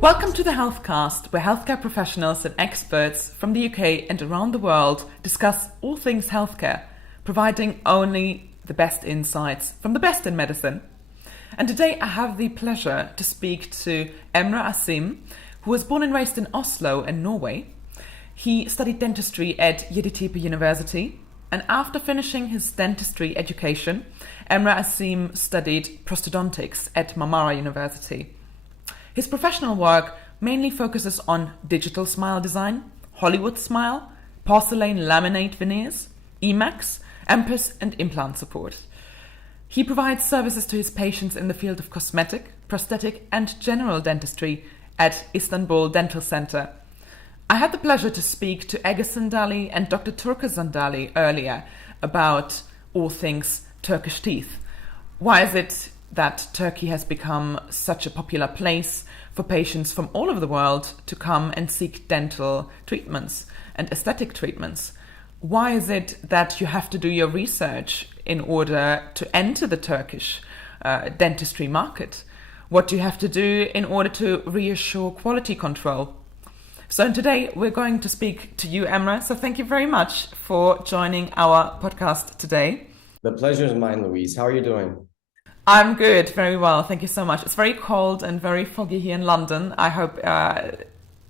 Welcome to the Healthcast, where healthcare professionals and experts from the UK and around the world discuss all things healthcare, providing only the best insights from the best in medicine. And today I have the pleasure to speak to Emre Asim, who was born and raised in Oslo in Norway. He studied dentistry at Yeditepe University, and after finishing his dentistry education, Emre Asim studied Prosthodontics at Marmara University. His professional work mainly focuses on digital smile design, Hollywood smile, porcelain laminate veneers, emax, empress and implant-supported. He provides services to his patients in the field of cosmetic, prosthetic and general dentistry at Istanbul Dental Center. I had the pleasure to speak to Ege Sandali and Dr. Turka Sandali earlier about all things Turkish teeth. Why is it that Turkey has become such a popular place for patients from all over the world to come and seek dental treatments and aesthetic treatments? Why is it that you have to do your research in order to enter the Turkish dentistry market? What do you have to do in order to reassure quality control? So today we're going to speak to you, Emre. So thank you very much for joining our podcast today. The pleasure is mine, Louise. How are you doing? I'm good, very well. Thank you so much. It's very cold and very foggy here in London. I hope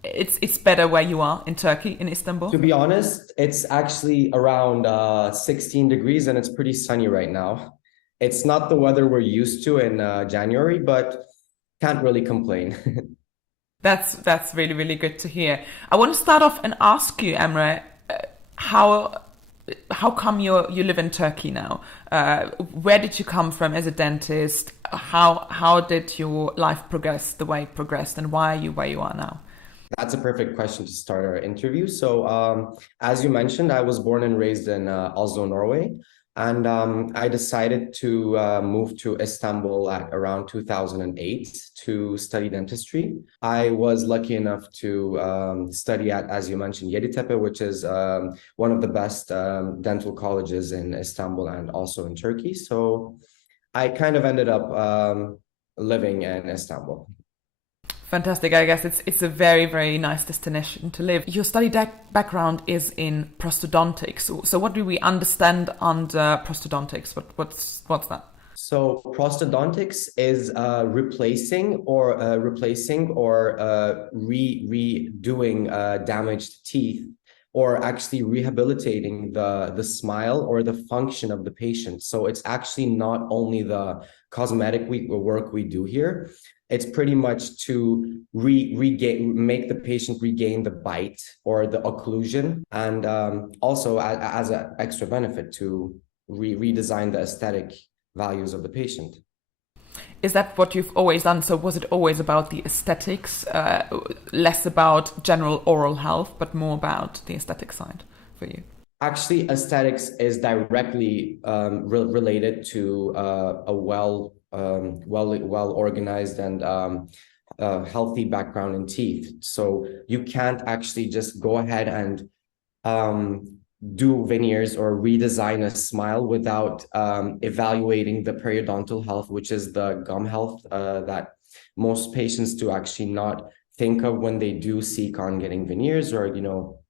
it's better where you are in Turkey, in Istanbul. To be honest, it's actually around 16 degrees and it's pretty sunny right now. It's not the weather we're used to in January, but can't really complain. That's really, really good to hear. I want to start off and ask you, Emre, how come you live in Turkey now? Where did you come from as a dentist? How did your life progress the way it progressed, and why are you where you are now? That's a perfect question to start our interview. So as you mentioned, I was born and raised in Oslo, Norway. And I decided to move to Istanbul at around 2008 to study dentistry. I was lucky enough to study at, as you mentioned, Yeditepe, which is one of the best dental colleges in Istanbul and also in Turkey. So I kind of ended up living in Istanbul. Fantastic. I guess it's a very, very nice destination to live. Your study background is in prosthodontics. So what do we understand under prosthodontics? What's that? So prosthodontics is replacing or redoing damaged teeth, or actually rehabilitating the smile or the function of the patient. So it's actually not only the cosmetic work we do here. It's pretty much to make the patient regain the bite or the occlusion, and also as an extra benefit to redesign the aesthetic values of the patient. Is that what you've always done? So was it always about the aesthetics, less about general oral health, but more about the aesthetic side for you? Actually, aesthetics is directly related to a well organized and healthy background in teeth. So you can't actually just go ahead and do veneers or redesign a smile without evaluating the periodontal health, which is the gum health that most patients do actually not think of when they do seek on getting veneers or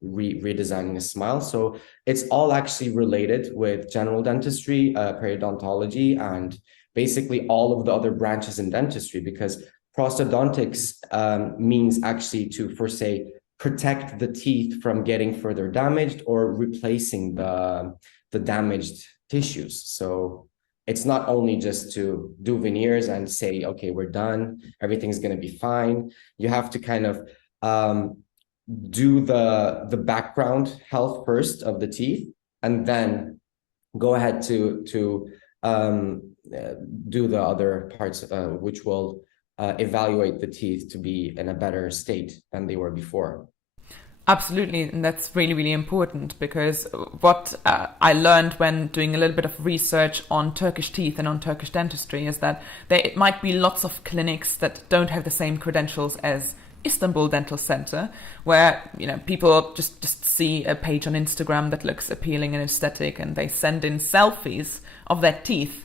redesigning a smile. So it's all actually related with general dentistry, periodontology, and basically all of the other branches in dentistry, because prosthodontics means actually to, for say, protect the teeth from getting further damaged or replacing the damaged tissues. So it's not only just to do veneers and say, okay, we're done, everything's going to be fine. You have to kind of do the background health first of the teeth, and then go ahead to do the other parts, which will evaluate the teeth to be in a better state than they were before. Absolutely, and that's really, really important, because what I learned when doing a little bit of research on Turkish teeth and on Turkish dentistry is that there might be lots of clinics that don't have the same credentials as Istanbul Dental Center, where people just see a page on Instagram that looks appealing and aesthetic, and they send in selfies of their teeth.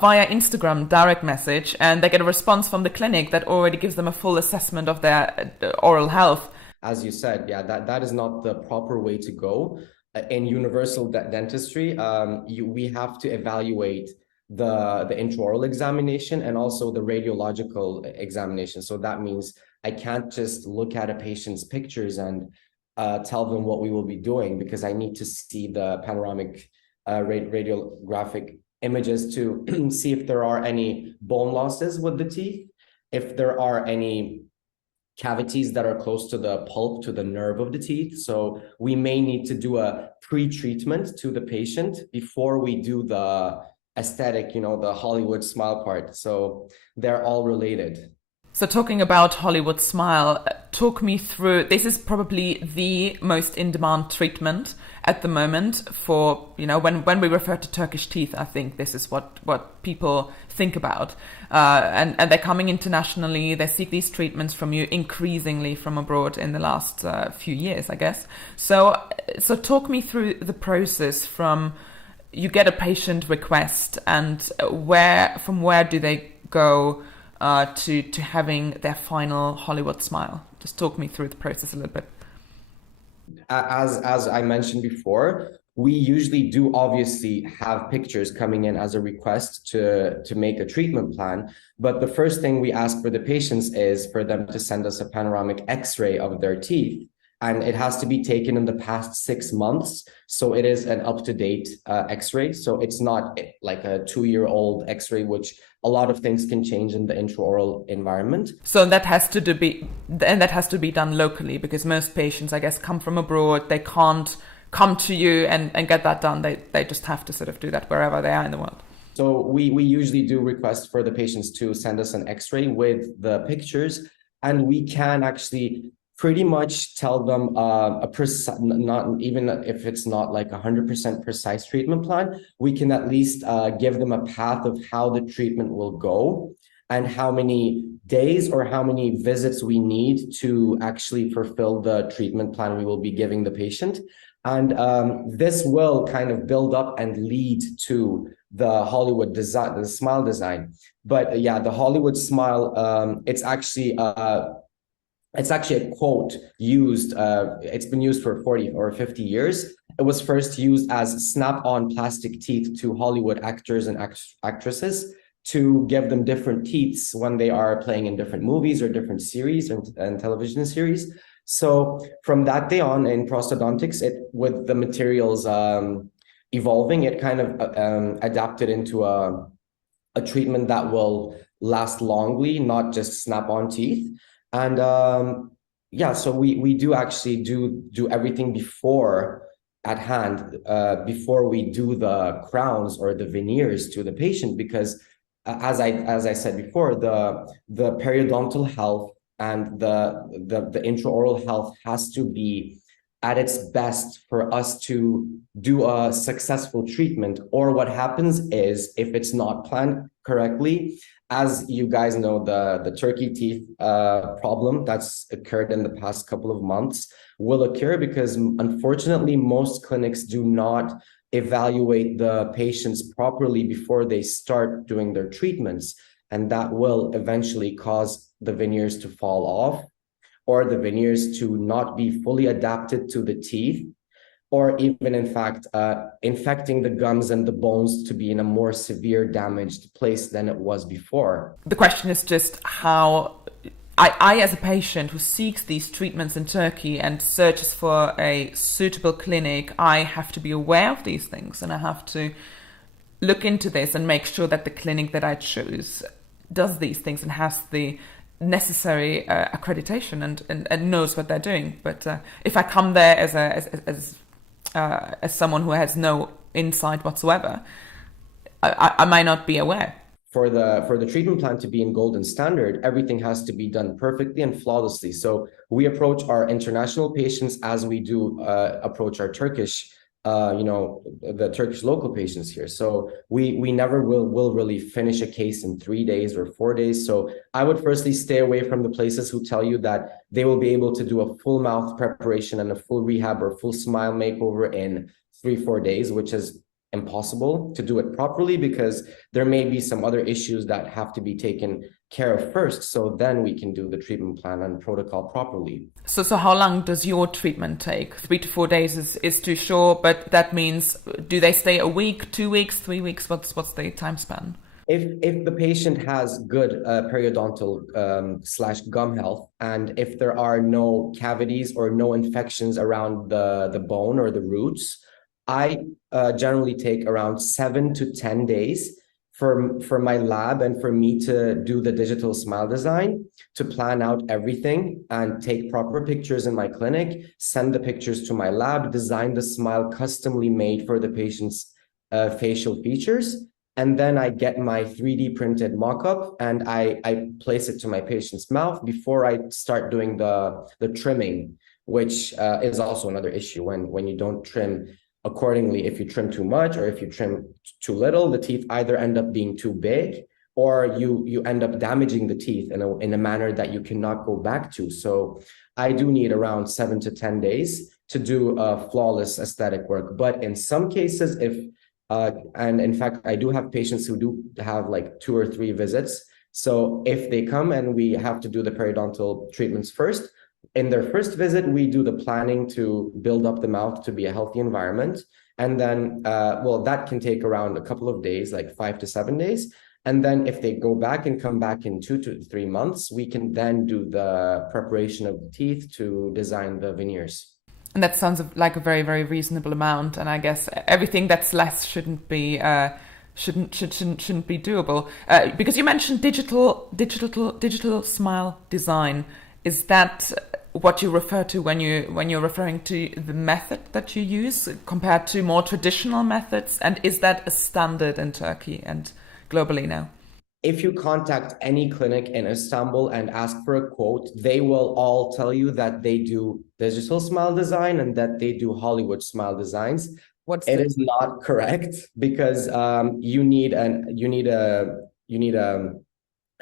via Instagram direct message, and they get a response from the clinic that already gives them a full assessment of their oral health. As you said, yeah, that is not the proper way to go. In universal dentistry, we have to evaluate the intraoral examination and also the radiological examination. So that means I can't just look at a patient's pictures and tell them what we will be doing, because I need to see the panoramic radiographic images to see if there are any bone losses with the teeth, if there are any cavities that are close to the pulp, to the nerve of the teeth. So we may need to do a pre-treatment to the patient before we do the aesthetic, the Hollywood smile part. So they're all related. So talking about Hollywood smile, talk me through, this is probably the most in-demand treatment at the moment for, when we refer to Turkish teeth, I think this is what people think about. And they're coming internationally, they seek these treatments from you increasingly from abroad in the last few years, I guess. So talk me through the process from you get a patient request and from where do they go to having their final Hollywood smile? Just talk me through the process a little bit. As I mentioned before, we usually do obviously have pictures coming in as a request to make a treatment plan. But the first thing we ask for the patients is for them to send us a panoramic X-ray of their teeth. And it has to be taken in the past 6 months. So it is an up-to-date X-ray. So it's not like a 2-year-old X-ray, which a lot of things can change in the intraoral environment. So that has to be done locally, because most patients, I guess, come from abroad. They can't come to you and get that done. They just have to sort of do that wherever they are in the world. So we usually do request for the patients to send us an X-ray with the pictures, and we can actually pretty much tell them not even if it's not like 100% precise treatment plan, we can at least give them a path of how the treatment will go and how many days or how many visits we need to actually fulfill the treatment plan we will be giving the patient. And this will kind of build up and lead to the Hollywood design, the smile design. But yeah, the Hollywood smile, it's actually a quote used, it's been used for 40 or 50 years. It was first used as snap-on plastic teeth to Hollywood actors and actresses to give them different teeth when they are playing in different movies or different series and television series. So from that day on in prosthodontics, with the materials evolving, it kind of adapted into a treatment that will last longly, not just snap-on teeth. And yeah, so we do actually do everything before at hand, before we do the crowns or the veneers to the patient, because as I said before, the periodontal health and the intraoral health has to be at its best for us to do a successful treatment. Or what happens is, if it's not planned correctly, as you guys know, the turkey teeth problem that's occurred in the past couple of months will occur because unfortunately most clinics do not evaluate the patients properly before they start doing their treatments, and that will eventually cause the veneers to fall off, or the veneers to not be fully adapted to the teeth, or even in fact infecting the gums and the bones to be in a more severe damaged place than it was before. The question is just how I as a patient who seeks these treatments in Turkey and searches for a suitable clinic, I have to be aware of these things, and I have to look into this and make sure that the clinic that I choose does these things and has the necessary accreditation and knows what they're doing. But if I come there as someone who has no insight whatsoever, I might not be aware. For the treatment plan to be in golden standard, everything has to be done perfectly and flawlessly. So we approach our international patients as we do approach our Turkish, the Turkish local patients here. So we never will really finish a case in 3 days or 4 days. So I would firstly stay away from the places who tell you that they will be able to do a full mouth preparation and a full rehab or full smile makeover in 3-4 days, which is impossible to do it properly, because there may be some other issues that have to be taken care of first, so then we can do the treatment plan and protocol properly. So how long does your treatment take? 3 to 4 days is too short, but that means, do they stay a week, 2 weeks, 3 weeks? What's the time span? If the patient has good periodontal slash gum health, and if there are no cavities or no infections around the bone or the roots, I generally take around 7 to 10 days for my lab and for me to do the digital smile design, to plan out everything and take proper pictures in my clinic, send the pictures to my lab, design the smile customly made for the patient's facial features. And then I get my 3D printed mock-up and I place it to my patient's mouth before I start doing the trimming, which is also another issue when you don't trim accordingly. If you trim too much or if you trim too little, the teeth either end up being too big or you end up damaging the teeth in a manner that you cannot go back to. So I do need around 7 to 10 days to do flawless aesthetic work. But in some cases, and in fact, I do have patients who do have like 2 or 3 visits. So if they come and we have to do the periodontal treatments first, in their first visit, we do the planning to build up the mouth to be a healthy environment. And then, well, that can take around a couple of days, like 5 to 7 days. And then if they go back and come back in 2 to 3 months, we can then do the preparation of the teeth to design the veneers. And that sounds like a very, very reasonable amount. And I guess everything that's less shouldn't be doable. Because you mentioned digital smile design. Is that what you refer to when you're referring to the method that you use compared to more traditional methods? And is that a standard in Turkey and globally now? If you contact any clinic in Istanbul and ask for a quote, they will all tell you that they do digital smile design and that they do Hollywood smile designs. It is not correct, because you need the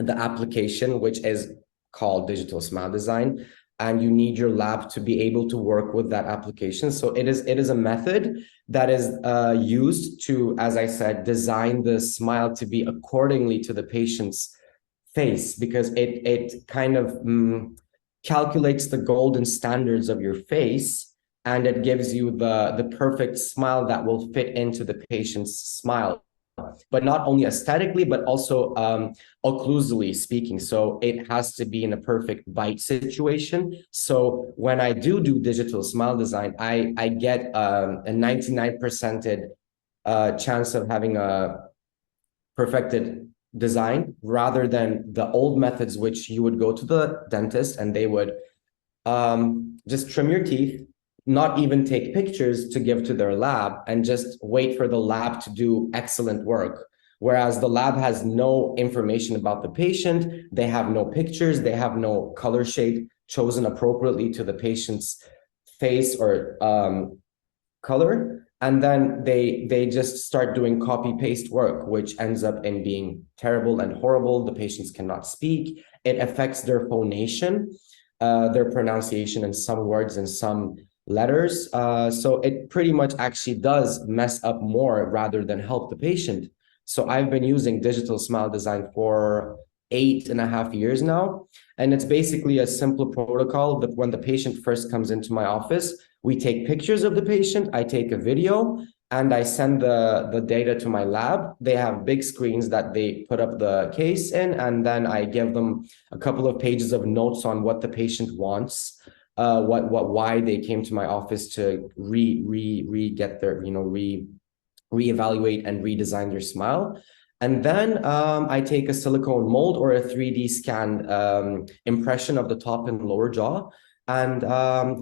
application, which is called digital smile design, and you need your lab to be able to work with that application. So it is a method that is used to, as I said, design the smile to be accordingly to the patient's face, because it kind of calculates the golden standards of your face, and it gives you the perfect smile that will fit into the patient's smile, but not only aesthetically, but also occlusally speaking. So it has to be in a perfect bite situation. So when I do digital smile design, I get a 99% chance of having a perfected design, rather than the old methods, which you would go to the dentist and they would just trim your teeth, not even take pictures to give to their lab, and just wait for the lab to do excellent work. Whereas the lab has no information about the patient, they have no pictures, they have no color shade chosen appropriately to the patient's face or color. And then they just start doing copy-paste work, which ends up in being terrible and horrible. The patients cannot speak. It affects their phonation, their pronunciation in some words and some letters. So it pretty much actually does mess up more rather than help the patient. So I've been using digital smile design for 8.5 years now. And it's basically a simple protocol that when the patient first comes into my office, we take pictures of the patient, I take a video, and I send the data to my lab. They have big screens that they put up the case in, and then I give them a couple of pages of notes on what the patient wants, why they came to my office to get their, reevaluate and redesign their smile. And then I take a silicone mold or a 3D scanned impression of the top and lower jaw, and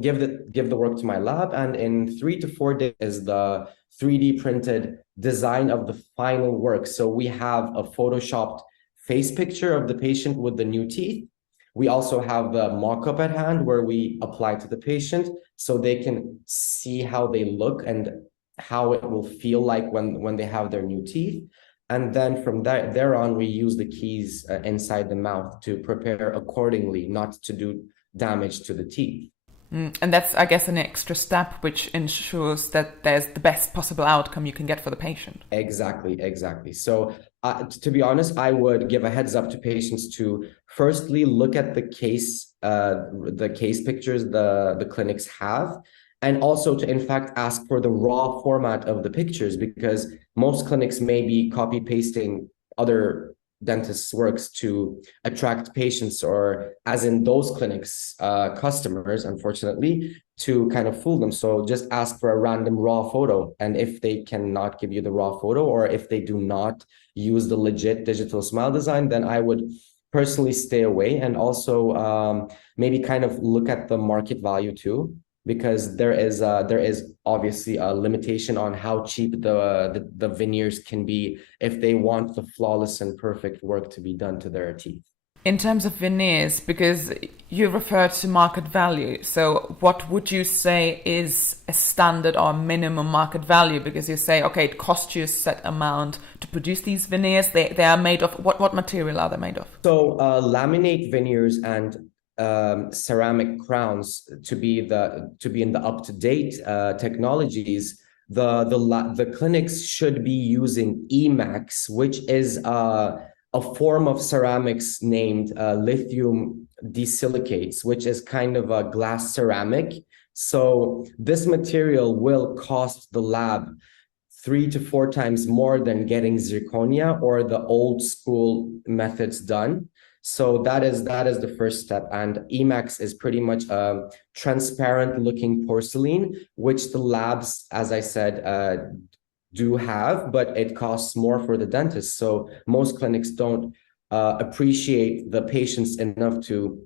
give the work to my lab. And in 3 to 4 days is the 3D printed design of the final work. So we have a photoshopped face picture of the patient with the new teeth. We also have the mock-up at hand where we apply to the patient so they can see how they look and how it will feel like when they have their new teeth. And then from there on, we use the keys inside the mouth to prepare accordingly, not to do damage to the teeth. And that's, I guess, an extra step which ensures that there's the best possible outcome you can get for the patient. Exactly. So to be honest, I would give a heads up to patients to firstly look at the case pictures the clinics have, and also to in fact ask for the raw format of the pictures, because most clinics may be copy pasting other dentists' works to attract patients, or as in those clinics, customers, unfortunately, to kind of fool them. So just ask for a random raw photo. And if they cannot give you the raw photo, or if they do not use the legit digital smile design, then I would personally stay away. And also maybe kind of look at the market value too, because there is obviously a limitation on how cheap the veneers can be if they want the flawless and perfect work to be done to their teeth. In terms of veneers, because you refer to market value, so what would you say is a standard or minimum market value? Because you say, okay, it costs you a set amount to produce these veneers. They are made of, what material are they made of? So laminate veneers and ceramic crowns to be in the up-to-date technologies, the clinics should be using emax, which is a form of ceramics named lithium disilicates, which is kind of a glass ceramic. So this material will cost the lab 3 to 4 times more than getting zirconia or the old school methods done. So that is the first step. And emax is pretty much a transparent looking porcelain, which the labs, as I said, do have, but it costs more for the dentist. So most clinics don't appreciate the patients enough to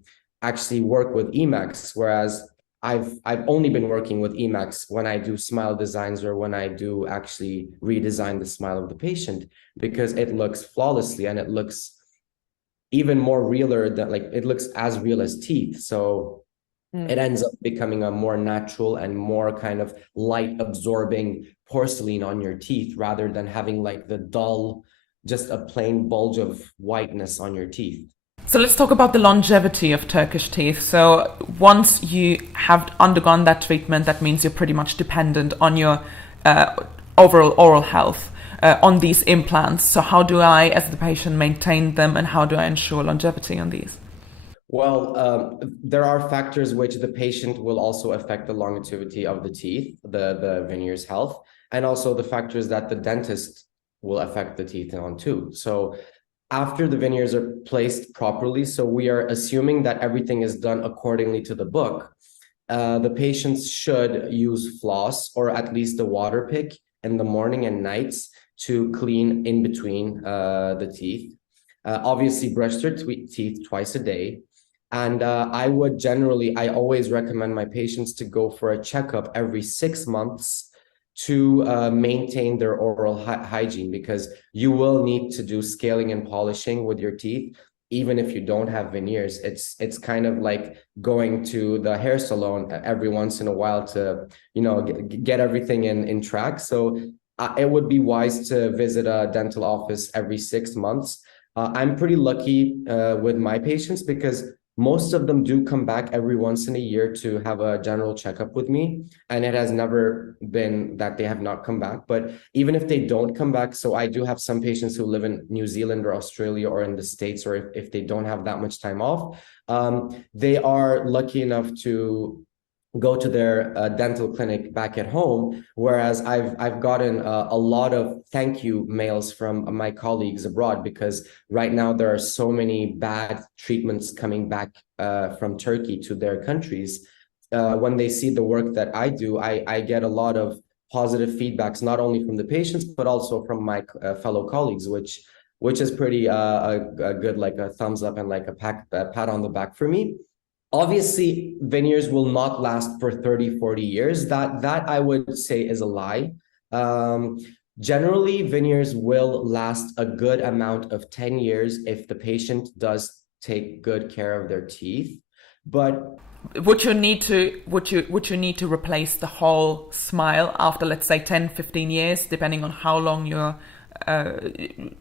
actually work with emax, whereas I've only been working with emax when I do smile designs or when I do actually redesign the smile of the patient, because it looks flawlessly and it looks even more realer than, like, it looks as real as teeth. So it ends up becoming a more natural and more kind of light absorbing porcelain on your teeth, rather than having like the dull, just a plain bulge of whiteness on your teeth. So let's talk about the longevity of Turkish teeth. So once you have undergone that treatment, that means you're pretty much dependent on your overall oral health, on these implants. So how do I, as the patient, maintain them, and how do I ensure longevity on these? Well, there are factors which the patient will also affect the longevity of the teeth, the veneers health, and also the factors that the dentist will affect the teeth on too. So after the veneers are placed properly, so we are assuming that everything is done accordingly to the book, the patients should use floss, or at least a water pick, in the morning and nights to clean in between the teeth. Obviously brush their teeth twice a day. And I always recommend my patients to go for a checkup every 6 months to maintain their oral hygiene, because you will need to do scaling and polishing with your teeth, even if you don't have veneers. It's kind of like going to the hair salon every once in a while to, get everything in track. So it would be wise to visit a dental office every 6 months. I'm pretty lucky with my patients, because most of them do come back every once in a year to have a general checkup with me. And it has never been that they have not come back. But even if they don't come back, so I do have some patients who live in New Zealand or Australia or in the States, or if they don't have that much time off, they are lucky enough to go to their dental clinic back at home. Whereas I've gotten a lot of thank you mails from my colleagues abroad, because right now there are so many bad treatments coming back from Turkey to their countries. When they see the work that I do, I get a lot of positive feedbacks, not only from the patients, but also from my fellow colleagues, which is pretty a good, like a thumbs up and like a pat on the back for me. Obviously, veneers will not last for 30, 40 years. That I would say is a lie. Generally, veneers will last a good amount of 10 years if the patient does take good care of their teeth. But would you need to replace the whole smile after, let's say, 10, 15 years, depending on how long you're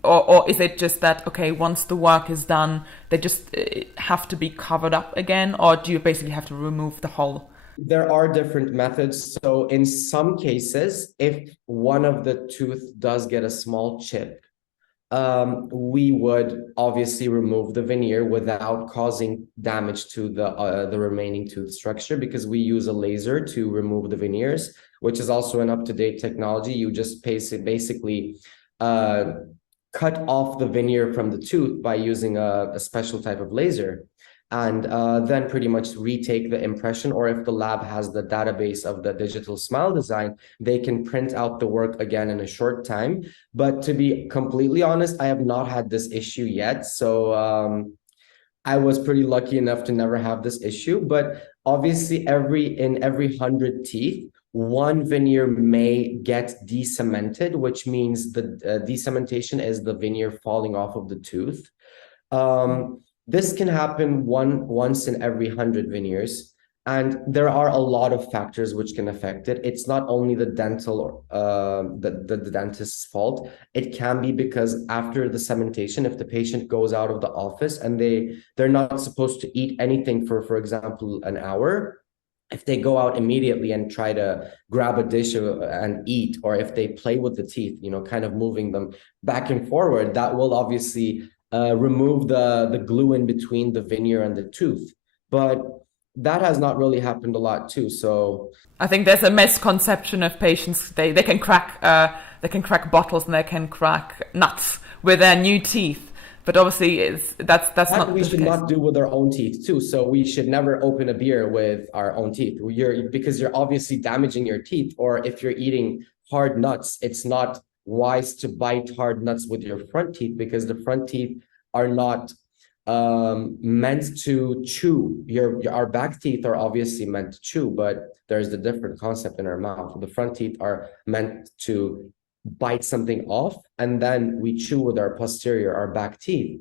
or is it just that, okay, once the work is done, they just have to be covered up again, or do you basically have to remove the whole There are different methods. So in some cases, if one of the tooth does get a small chip, we would obviously remove the veneer without causing damage to the remaining tooth structure, because we use a laser to remove the veneers, which is also an up-to-date technology. You just basically cut off the veneer from the tooth by using a special type of laser, and then pretty much retake the impression, or if the lab has the database of the digital smile design, they can print out the work again in a short time. But to be completely honest, I have not had this issue yet. So I was pretty lucky enough to never have this issue. But obviously, in every 100 teeth, one veneer may get decemented, which means the decementation is the veneer falling off of the tooth. This can happen once in every 100 veneers, and there are a lot of factors which can affect it. It's not only the dental the dentist's fault. It can be because after the cementation, if the patient goes out of the office and they're not supposed to eat anything for example, an hour, if they go out immediately and try to grab a dish and eat, or if they play with the teeth, kind of moving them back and forward, that will obviously remove the glue in between the veneer and the tooth. But that has not really happened a lot too. So I think there's a misconception of patients. They can crack bottles and they can crack nuts with their new teeth. But obviously, that's not we should not do with our own teeth too. So we should never open a beer with our own teeth. Because you're obviously damaging your teeth. Or if you're eating hard nuts, it's not wise to bite hard nuts with your front teeth, because the front teeth are not meant to chew. Our back teeth are obviously meant to chew, but there's the different concept in our mouth. The front teeth are meant to bite something off, and then we chew with our posterior, our back teeth.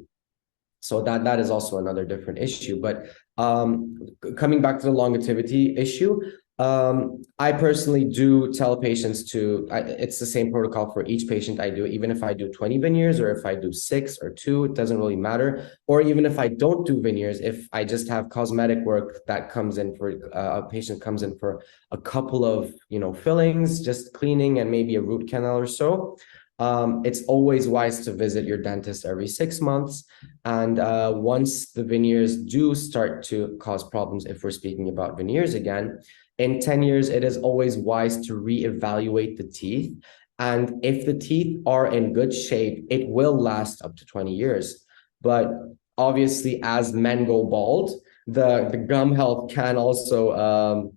So that is also another different issue. But coming back to the longevity issue, I personally do tell patients it's the same protocol for each patient I do, even if I do 20 veneers or if I do 6 or 2, it doesn't really matter. Or even if I don't do veneers, if I just have cosmetic work that comes in for a patient comes in for a couple of fillings, just cleaning and maybe a root canal or so, it's always wise to visit your dentist every 6 months. And once the veneers do start to cause problems, if we're speaking about veneers again, in 10 years, it is always wise to reevaluate the teeth. And if the teeth are in good shape, it will last up to 20 years. But obviously, as men go bald, the gum health can also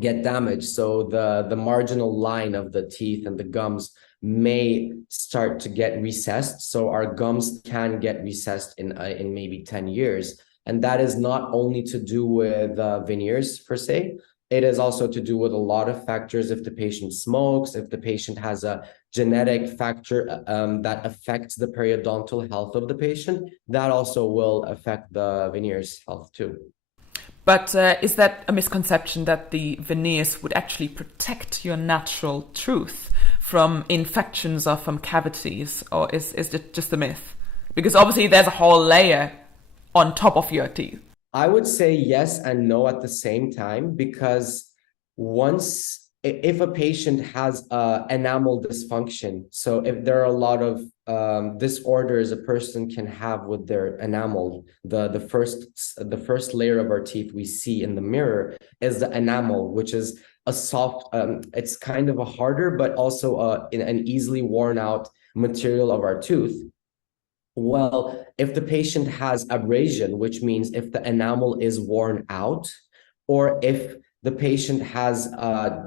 get damaged. So the marginal line of the teeth and the gums may start to get recessed. So our gums can get recessed in maybe 10 years. And that is not only to do with veneers per se. It is also to do with a lot of factors. If the patient smokes, if the patient has a genetic factor that affects the periodontal health of the patient, that also will affect the veneers health too. But is that a misconception that the veneers would actually protect your natural tooth from infections or from cavities, or is it just a myth? Because obviously there's a whole layer on top of your teeth. I would say yes and no at the same time, because if a patient has enamel dysfunction, so if there are a lot of disorders a person can have with their enamel, the first layer of our teeth we see in the mirror is the enamel, which is a soft, it's kind of a harder but also an easily worn out material of our tooth. Well, if the patient has abrasion, which means if the enamel is worn out, or if the patient has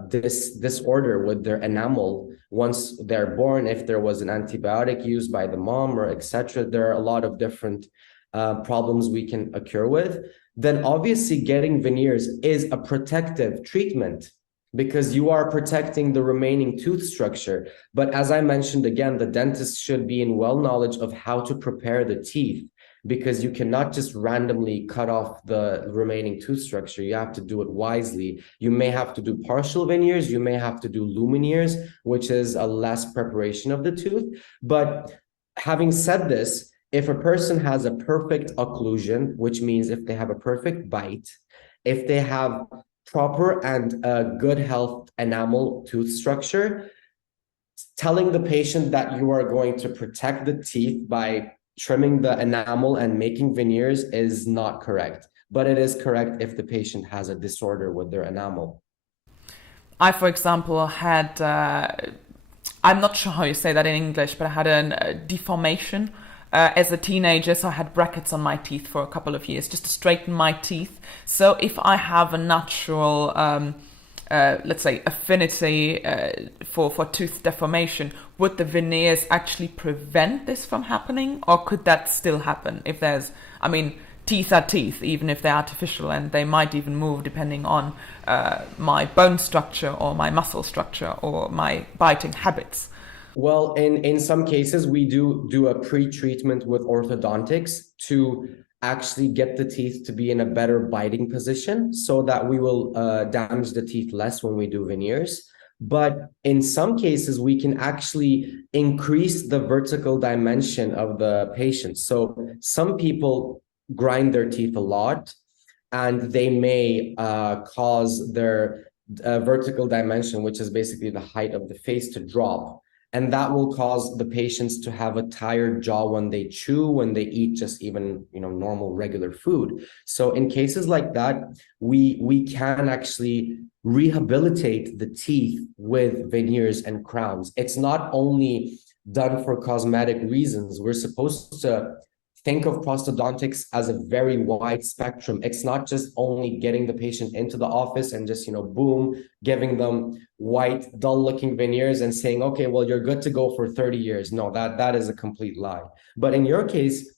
this disorder with their enamel once they're born, if there was an antibiotic used by the mom or etc., there are a lot of different problems we can occur with, then obviously getting veneers is a protective treatment, because you are protecting the remaining tooth structure. But as I mentioned again, the dentist should be in well knowledge of how to prepare the teeth, because you cannot just randomly cut off the remaining tooth structure. You have to do it wisely. You may have to do partial veneers, you may have to do lumineers, which is a less preparation of the tooth. But having said this, if a person has a perfect occlusion, which means if they have a perfect bite, if they have proper and good health enamel tooth structure. Telling the patient that you are going to protect the teeth by trimming the enamel and making veneers is not correct, but it is correct if the patient has a disorder with their enamel. I, for example, had, I'm not sure how you say that in English, but I had a deformation as a teenager, so I had brackets on my teeth for a couple of years just to straighten my teeth. So if I have a natural, let's say, affinity for tooth deformation, would the veneers actually prevent this from happening, or could that still happen if there's, I mean, teeth are teeth, even if they're artificial, and they might even move depending on my bone structure or my muscle structure or my biting habits? Well, in some cases, we do a pre-treatment with orthodontics to actually get the teeth to be in a better biting position so that we will damage the teeth less when we do veneers. But in some cases, we can actually increase the vertical dimension of the patient. So some people grind their teeth a lot, and they may cause their vertical dimension, which is basically the height of the face, to drop. And that will cause the patients to have a tired jaw when they chew, when they eat just even, normal regular food. So in cases like that, we can actually rehabilitate the teeth with veneers and crowns. It's not only done for cosmetic reasons. We're supposed to think of prosthodontics as a very wide spectrum. It's not just only getting the patient into the office and just, boom, giving them white, dull-looking veneers and saying, okay, well, you're good to go for 30 years. No, that is a complete lie. But in your case,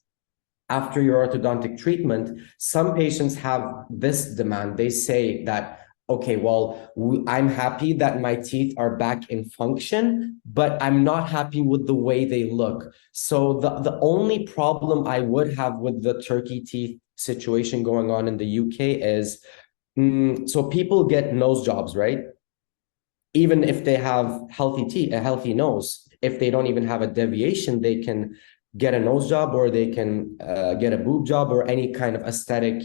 after your orthodontic treatment, some patients have this demand. They say that, okay, well, I'm happy that my teeth are back in function, but I'm not happy with the way they look. So the only problem I would have with the turkey teeth situation going on in the UK is, so people get nose jobs, right? Even if they have healthy teeth, a healthy nose, if they don't even have a deviation, they can get a nose job, or they can get a boob job, or any kind of aesthetic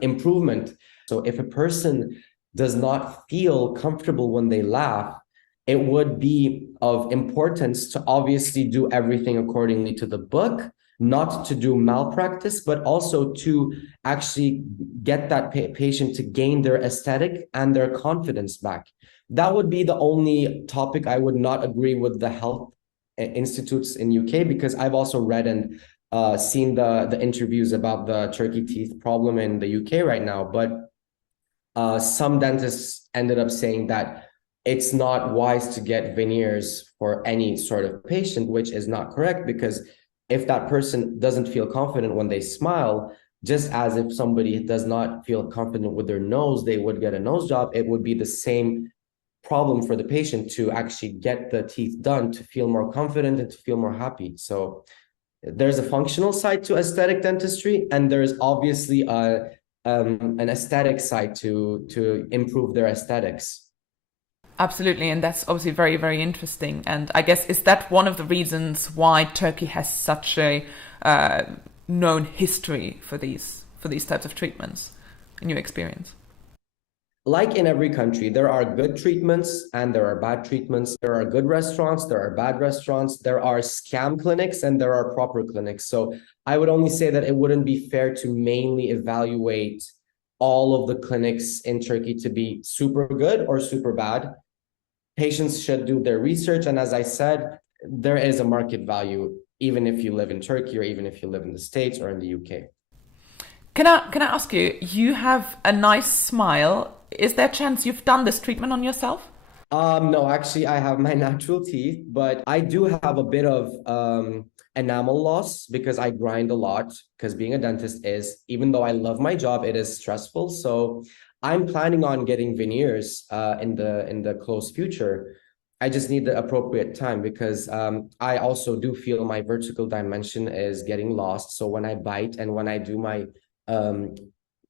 improvement. So if a person does not feel comfortable when they laugh, it would be of importance to obviously do everything accordingly to the book, not to do malpractice, but also to actually get that patient to gain their aesthetic and their confidence back. That would be the only topic I would not agree with the health institutes in UK, because I've also read and seen the interviews about the turkey teeth problem in the UK right now. But some dentists ended up saying that it's not wise to get veneers for any sort of patient, which is not correct, because if that person doesn't feel confident when they smile, just as if somebody does not feel confident with their nose, they would get a nose job, it would be the same problem for the patient to actually get the teeth done to feel more confident and to feel more happy. So there's a functional side to aesthetic dentistry, and there's obviously an aesthetic side to improve their aesthetics. Absolutely, and that's obviously very, very interesting. And I guess, is that one of the reasons why Turkey has such a known history for these types of treatments, in your experience? Like in every country, there are good treatments and there are bad treatments. There are good restaurants, there are bad restaurants, there are scam clinics, and there are proper clinics. So I would only say that it wouldn't be fair to mainly evaluate all of the clinics in Turkey to be super good or super bad. Patients should do their research. And as I said, there is a market value, even if you live in Turkey or even if you live in the States or in the UK. Can I ask you, you have a nice smile. Is there a chance you've done this treatment on yourself? No, actually, I have my natural teeth, but I do have a bit of enamel loss because I grind a lot. Because being a dentist is, even though I love my job, it is stressful. So I'm planning on getting veneers in the close future. I just need the appropriate time, because I also do feel my vertical dimension is getting lost. So when I bite and when I do my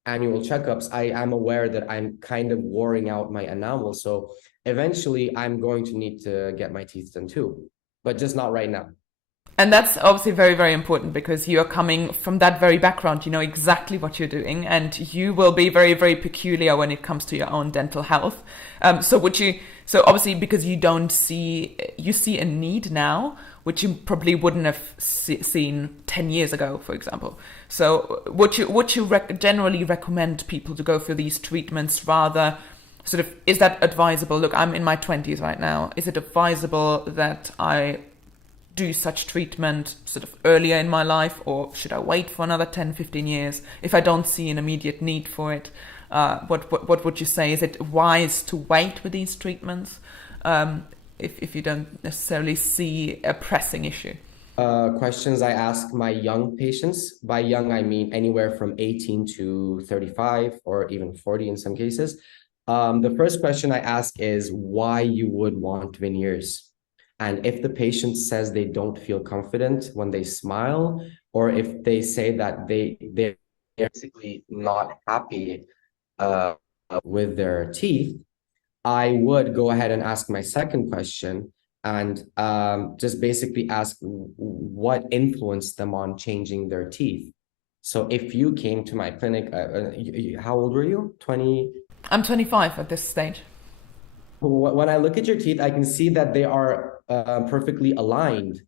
annual checkups, I am aware that I'm kind of wearing out my enamel. So eventually I'm going to need to get my teeth done too, but just not right now. And that's obviously very, very important because you are coming from that very background. You know exactly what you're doing, and you will be very, very peculiar when it comes to your own dental health. So obviously because you see a need now, which you probably wouldn't have seen 10 years ago, for example. So would you generally recommend people to go for these treatments rather? Sort of, is that advisable? Look, I'm in my 20s right now. Is it advisable that I do such treatment sort of earlier in my life, or should I wait for another 10, 15 years if I don't see an immediate need for it? What would you say? Is it wise to wait with these treatments if you don't necessarily see a pressing issue? Questions I ask my young patients. By young, I mean anywhere from 18 to 35 or even 40 in some cases. The first question I ask is why you would want veneers. And if the patient says they don't feel confident when they smile, or if they say that they're basically not happy with their teeth, I would go ahead and ask my second question and just basically ask what influenced them on changing their teeth. So if you came to my clinic, how old were you? 20? I'm 25 at this stage. When I look at your teeth, I can see that they are perfectly aligned.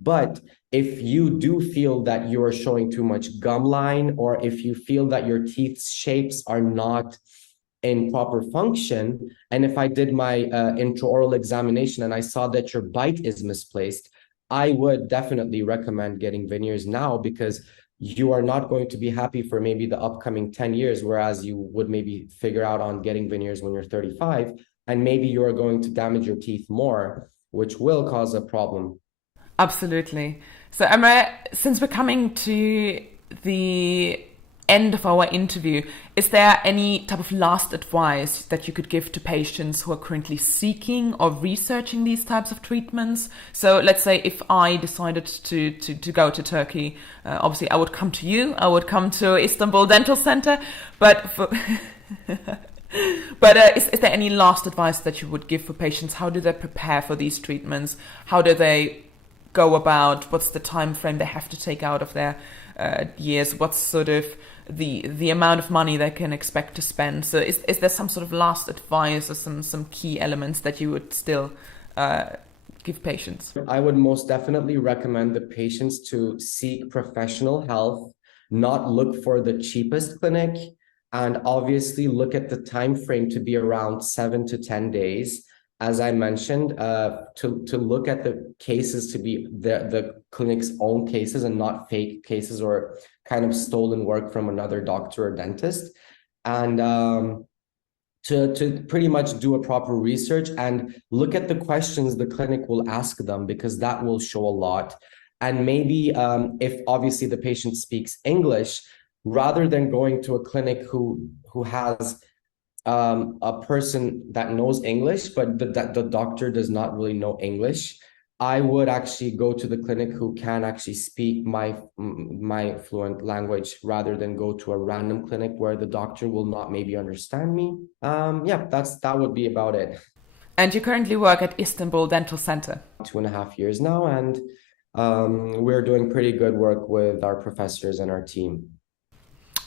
But if you do feel that you are showing too much gum line, or if you feel that your teeth shapes are not in proper function, and if I did my intraoral examination and I saw that your bite is misplaced, I would definitely recommend getting veneers now, because you are not going to be happy for maybe the upcoming 10 years, whereas you would maybe figure out on getting veneers when you're 35, and maybe you are going to damage your teeth more, which will cause a problem. Absolutely. So Emre, since we're coming to the end of our interview, is there any type of last advice that you could give to patients who are currently seeking or researching these types of treatments? So let's say if I decided to go to Turkey, obviously I would come to you, I would come to Istanbul Dental Center, but is there any last advice that you would give for patients? How do they prepare for these treatments? How do they go about? What's the time frame they have to take out of their years? What's sort of the amount of money they can expect to spend? So is there some sort of last advice or some key elements that you would still give patients? I would most definitely recommend the patients to seek professional health, not look for the cheapest clinic, and obviously look at the time frame to be around 7 to 10 days. As I mentioned, to look at the cases to be the clinic's own cases and not fake cases or kind of stolen work from another doctor or dentist, and to pretty much do a proper research and look at the questions the clinic will ask them, because that will show a lot. And maybe if obviously the patient speaks English, rather than going to a clinic who has a person that knows English, but the doctor does not really know English, I would actually go to the clinic who can actually speak my fluent language, rather than go to a random clinic where the doctor will not maybe understand me. Yeah, that would be about it. And you currently work at Istanbul Dental Center. 2.5 years now, and we're doing pretty good work with our professors and our team.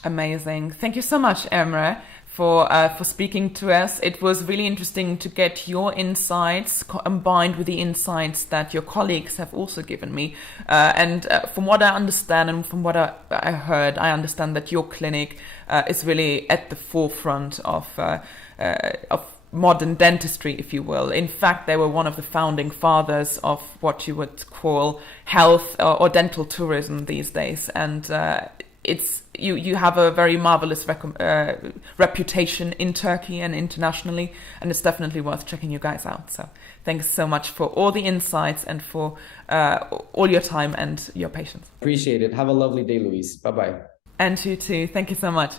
Amazing. Thank you so much, Emre, for speaking to us. It was really interesting to get your insights combined with the insights that your colleagues have also given me. And from what I understand and from what I heard, I understand that your clinic is really at the forefront of modern dentistry, if you will. In fact, they were one of the founding fathers of what you would call health or dental tourism these days. And you have a very marvelous reputation in Turkey and internationally, and it's definitely worth checking you guys out. So thanks so much for all the insights and for all your time and your patience. Appreciate it. Have a lovely day, Louise. Bye-bye. And you too. Thank you so much.